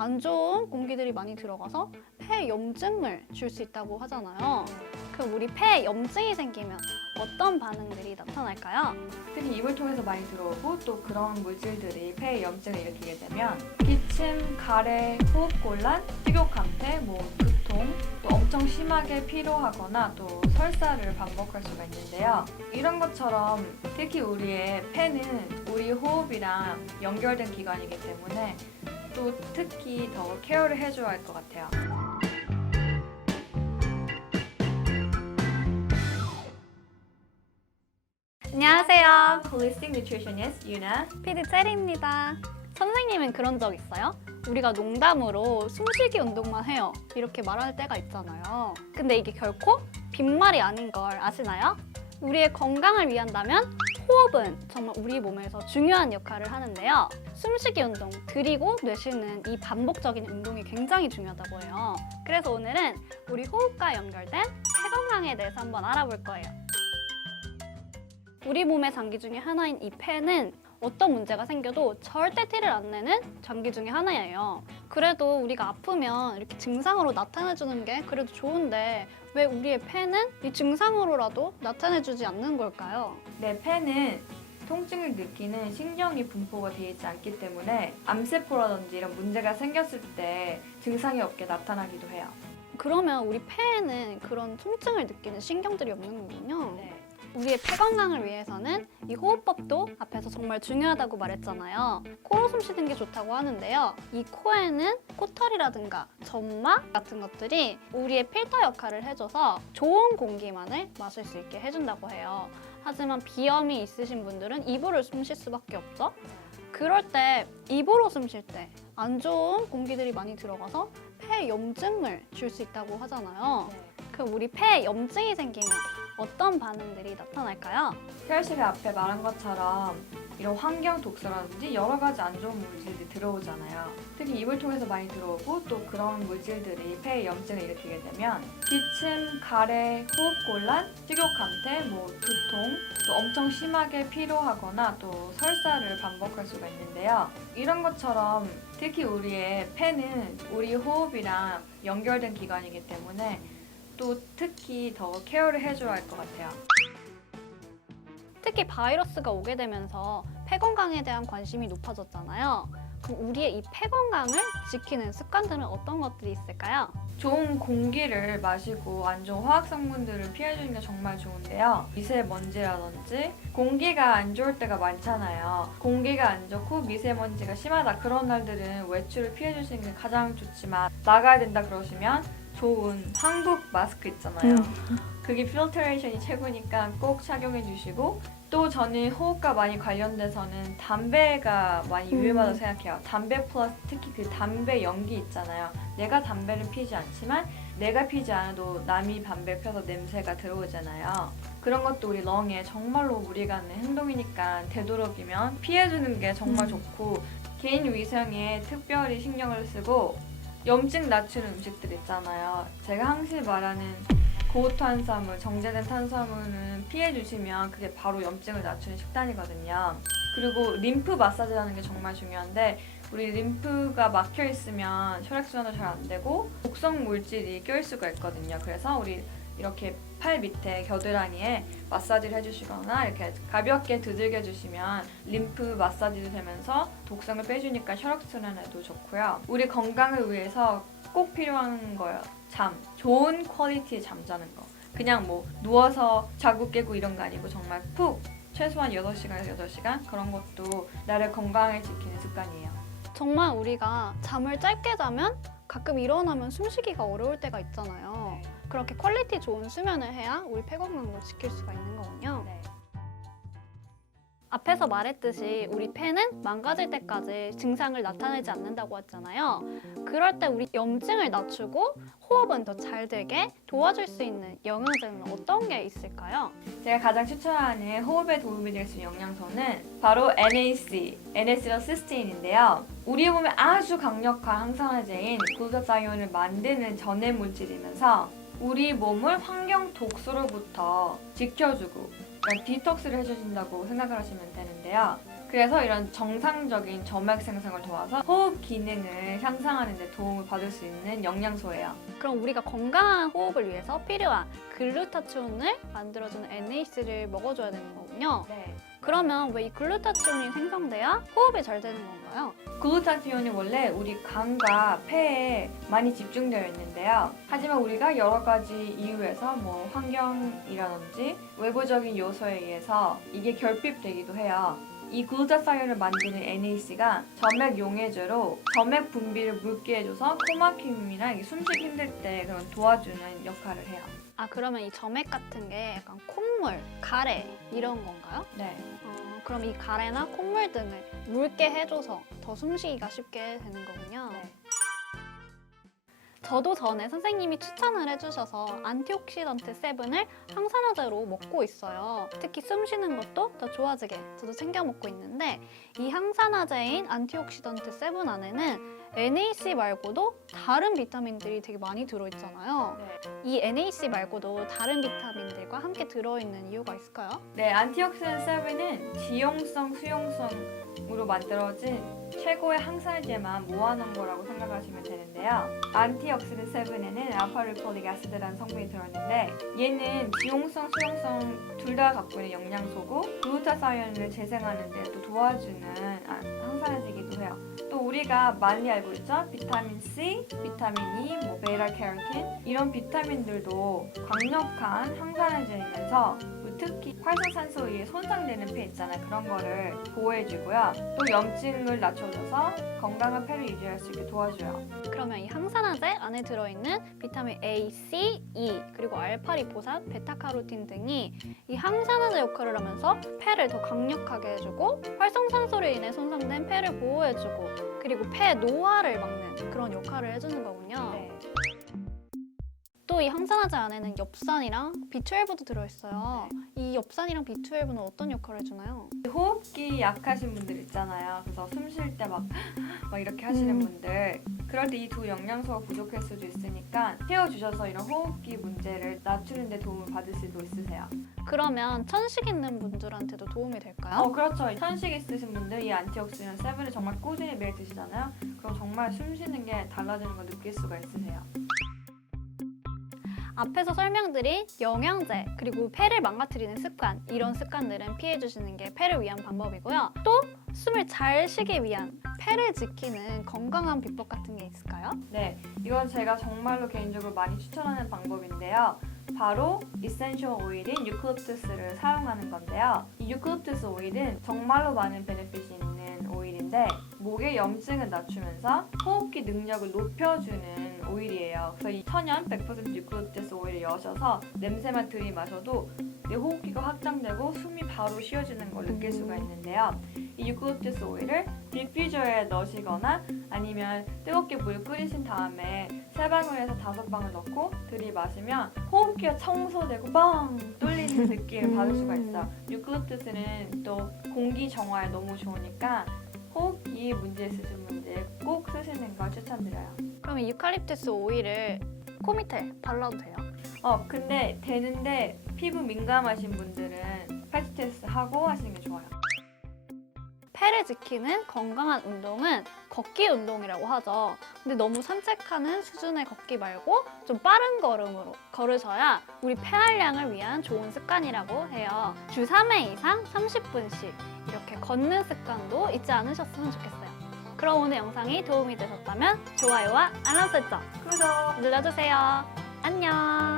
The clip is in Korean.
안 좋은 공기들이 많이 들어가서 폐염증을 줄 수 있다고 하잖아요. 그럼 우리 폐에 염증이 생기면 어떤 반응들이 나타날까요? 특히 입을 통해서 많이 들어오고 또 그런 물질들이 폐에 염증을 일으키게 되면 기침, 가래, 호흡곤란, 식욕감퇴, 두통, 또 엄청 심하게 피로하거나 또 설사를 반복할 수가 있는데요. 이런 것처럼 특히 우리의 폐는 우리 호흡이랑 연결된 기관이기 때문에 또 특히 더 케어를 해줘야 할 것 같아요. 안녕하세요. Holistic Nutritionist 유나. PD 체리입니다. 선생님은 그런 적 있어요? 우리가 농담으로 숨쉬기 운동만 해요. 이렇게 말할 때가 있잖아요. 근데 이게 결코 빈말이 아닌 걸 아시나요? 우리의 건강을 위한다면 호흡은 정말 우리 몸에서 중요한 역할을 하는데요. 숨쉬기 운동, 들이고 내쉬는 이 반복적인 운동이 굉장히 중요하다고 해요. 그래서 오늘은 우리 호흡과 연결된 폐 건강에 대해서 한번 알아볼 거예요. 우리 몸의 장기 중에 하나인 이 폐는 어떤 문제가 생겨도 절대 티를 안 내는 장기 중에 하나예요. 그래도 우리가 아프면 이렇게 증상으로 나타내주는 게 그래도 좋은데 왜 우리의 폐는 이 증상으로라도 나타내주지 않는 걸까요? 내 폐는 통증을 느끼는 신경이 분포가 되어 있지 않기 때문에 암세포라든지 이런 문제가 생겼을 때 증상이 없게 나타나기도 해요. 그러면 우리 폐에는 그런 통증을 느끼는 신경들이 없는 거군요. 네. 우리의 폐 건강을 위해서는 이 호흡법도 앞에서 정말 중요하다고 말했잖아요. 코로 숨 쉬는 게 좋다고 하는데요. 이 코에는 코털이라든가 점막 같은 것들이 우리의 필터 역할을 해줘서 좋은 공기만을 마실 수 있게 해준다고 해요. 하지만 비염이 있으신 분들은 입으로 숨 쉴 수밖에 없죠. 그럴 때 입으로 숨 쉴 때 안 좋은 공기들이 많이 들어가서 폐염증을 줄 수 있다고 하잖아요. 그럼 우리 폐에 염증이 생기면 어떤 반응들이 나타날까요? 태열 씨가 앞에 말한 것처럼 이런 환경 독소라든지 여러 가지 안 좋은 물질들이 들어오잖아요. 특히 입을 통해서 많이 들어오고 또 그런 물질들이 폐에 염증을 일으키게 되면 기침, 가래, 호흡곤란, 식욕감퇴, 두통, 또 엄청 심하게 피로하거나 또 설사를 반복할 수가 있는데요. 이런 것처럼 특히 우리의 폐는 우리 호흡이랑 연결된 기관이기 때문에 또 특히 더 케어를 해줘야 할 것 같아요. 특히 바이러스가 오게 되면서 폐 건강에 대한 관심이 높아졌잖아요. 그럼 우리의 이 폐 건강을 지키는 습관들은 어떤 것들이 있을까요? 좋은 공기를 마시고 안 좋은 화학 성분들을 피해주는 게 정말 좋은데요. 미세먼지라든지 공기가 안 좋을 때가 많잖아요. 공기가 안 좋고 미세먼지가 심하다 그런 날들은 외출을 피해주시는 게 가장 좋지만 나가야 된다 그러시면 좋은 한국 마스크 있잖아요. 그게 필터레이션이 최고니까 꼭 착용해 주시고 또 저는 호흡과 많이 관련돼서는 담배가 많이 위험하다고 생각해요. 담배 플러스 특히 그 담배 연기 있잖아요. 내가 담배를 피지 않지만 내가 피지 않아도 남이 담배 펴서 냄새가 들어오잖아요. 그런 것도 우리 렁에 정말로 무리가 가는 행동이니까 되도록이면 피해주는 게 정말 좋고 개인 위생에 특별히 신경을 쓰고 염증 낮추는 음식들 있잖아요. 제가 항상 말하는 고탄수화물, 정제된 탄수화물은 피해주시면 그게 바로 염증을 낮추는 식단이거든요. 그리고 림프 마사지라는 게 정말 중요한데 우리 림프가 막혀 있으면 혈액순환도 잘 안 되고 독성 물질이 껴일 수가 있거든요. 그래서 우리 이렇게 팔 밑에 겨드랑이에 마사지를 해주시거나 이렇게 가볍게 두들겨 주시면 림프 마사지도 되면서 독성을 빼주니까 혈액순환에도 좋고요. 우리 건강을 위해서 꼭 필요한 거예요. 잠. 좋은 퀄리티의 잠 자는 거. 그냥 누워서 자고 깨고 이런 거 아니고 정말 푹 최소한 6시간에서 8시간 그런 것도 나를 건강을 지키는 습관이에요. 정말 우리가 잠을 짧게 자면 가끔 일어나면 숨쉬기가 어려울 때가 있잖아요. 그렇게 퀄리티 좋은 수면을 해야 우리 폐 건강도 지킬 수가 있는 거군요. 앞에서 말했듯이 우리 폐는 망가질 때까지 증상을 나타내지 않는다고 했잖아요. 그럴 때 우리 염증을 낮추고 호흡은 더 잘 되게 도와줄 수 있는 영양제는 어떤 게 있을까요? 제가 가장 추천하는 호흡에 도움이 될 수 있는 영양소는 바로 NAC, N-에시틸시스테인인데요. 우리 몸에 아주 강력한 항산화제인 글루타타이온을 만드는 전해 물질이면서 우리 몸을 환경 독소로부터 지켜주고 디톡스를 해주신다고 생각을 하시면 되는데요. 그래서 이런 정상적인 점액 생성을 도와서 호흡 기능을 향상하는 데 도움을 받을 수 있는 영양소예요. 그럼 우리가 건강한 호흡을 위해서 필요한 글루타치온을 만들어주는 NAC를 먹어줘야 되는 거군요. 네. 그러면 왜 이 글루타치온이 생성돼야 호흡이 잘 되는 건가요? 글루타티온이 원래 우리 간과 폐에 많이 집중되어 있는데요. 하지만 우리가 여러 가지 이유에서 뭐 환경이라든지 외부적인 요소에 의해서 이게 결핍되기도 해요. 이 글루타사이온을 만드는 NAC가 점액 용해제로 점액 분비를 묽게 해줘서 코막힘이나 숨쉬기 힘들 때 그런 도와주는 역할을 해요. 아, 그러면 이 점액 같은 게 약간 콧물, 가래 이런 건가요? 네. 그럼 이 가래나 콧물 등을 묽게 해줘서 더 숨쉬기가 쉽게 되는 거군요. 네. 저도 전에 선생님이 추천을 해주셔서 안티옥시던트 7을 항산화제로 먹고 있어요. 특히 숨 쉬는 것도 더 좋아지게 저도 챙겨 먹고 있는데 이 항산화제인 안티옥시던트 7 안에는 NAC 말고도 다른 비타민들이 되게 많이 들어있잖아요. 네. 이 NAC 말고도 다른 비타민들과 함께 들어있는 이유가 있을까요? 네, 안티옥시던트 7은 지용성, 수용성으로 만들어진 최고의 항산화제만 모아놓은 거라고 생각하시면 되는데요. 안티옥시던트 7에는 알파리폴릭 애시드라는 성분이 들어있는데 얘는 지용성, 수용성 둘 다 갖고 있는 영양소고 글루타사이온을 재생하는 데 또 도와주는 항산화제이기도 해요. 또 우리가 많이 알고 있죠? 비타민 C, 비타민 E, 뭐 베타 캐로틴 이런 비타민들도 강력한 항산화제이면서 특히 활성산소에 손상되는 폐 있잖아요. 그런 거를 보호해주고요. 또 염증을 낮춰줘서 건강한 폐를 유지할 수 있게 도와줘요. 그러면 이 항산화제 안에 들어있는 비타민 A, C, E 그리고 알파리포산, 베타카로틴 등이 이 항산화제 역할을 하면서 폐를 더 강력하게 해주고 활성산소로 인해 손상된 폐를 보호해주고 그리고 폐 노화를 막는 그런 역할을 해주는 거군요. 네. 또 이 항산화제 안에는 엽산이랑 B12도 들어있어요. 이 엽산이랑 B12는 어떤 역할을 해주나요? 호흡기 약하신 분들 있잖아요. 그래서 숨 쉴 때 막 이렇게 하시는 분들 그럴 때 이 두 영양소가 부족할 수도 있으니까 채워주셔서 이런 호흡기 문제를 낮추는 데 도움을 받을 수도 있으세요. 그러면 천식 있는 분들한테도 도움이 될까요? 그렇죠. 천식 있으신 분들 이 안티옥시던트 7을 정말 꾸준히 매일 드시잖아요. 그럼 정말 숨 쉬는 게 달라지는 걸 느낄 수가 있으세요. 앞에서 설명드린 영양제 그리고 폐를 망가뜨리는 습관 이런 습관들은 피해주시는 게 폐를 위한 방법이고요. 또 숨을 잘 쉬기 위한 폐를 지키는 건강한 비법 같은 게 있을까요? 네, 이건 제가 정말로 개인적으로 많이 추천하는 방법인데요. 바로 이센셜 오일인 유칼립투스를 사용하는 건데요. 이 유칼립투스 오일은 정말로 많은 베네핏이 있는 오일인데 목의 염증을 낮추면서 호흡기 능력을 높여주는 오일이에요. 그래서 이 천연 100% 유칼립투스 오일을 여셔서 냄새만 들이마셔도 내 호흡기가 확장되고 숨이 바로 쉬어지는 걸 느낄 수가 있는데요. 이 유칼립투스 오일을 디퓨저에 넣으시거나 아니면 뜨겁게 물 끓이신 다음에 3방울에서 5방울 넣고 들이마시면 호흡기가 청소되고 빵 뚫리는 느낌을 받을 수가 있어요. 유칼립투스는 또 공기 정화에 너무 좋으니까 호흡기 문제 있으신 분들 꼭 쓰시는 걸 추천드려요. 그럼 이 유칼립투스 오일을 코 밑에 발라도 돼요? 근데 되는데 피부 민감하신 분들은 패치 테스트 하고 하시는 게 좋아요. 폐를 지키는 건강한 운동은 걷기 운동이라고 하죠. 근데 너무 산책하는 수준의 걷기 말고 좀 빠른 걸음으로 걸으셔야 우리 폐활량을 위한 좋은 습관이라고 해요. 주 3회 이상 30분씩 이렇게 걷는 습관도 잊지 않으셨으면 좋겠어요. 그럼 오늘 영상이 도움이 되셨다면 좋아요와 알람 설정 구독! 눌러주세요. 안녕!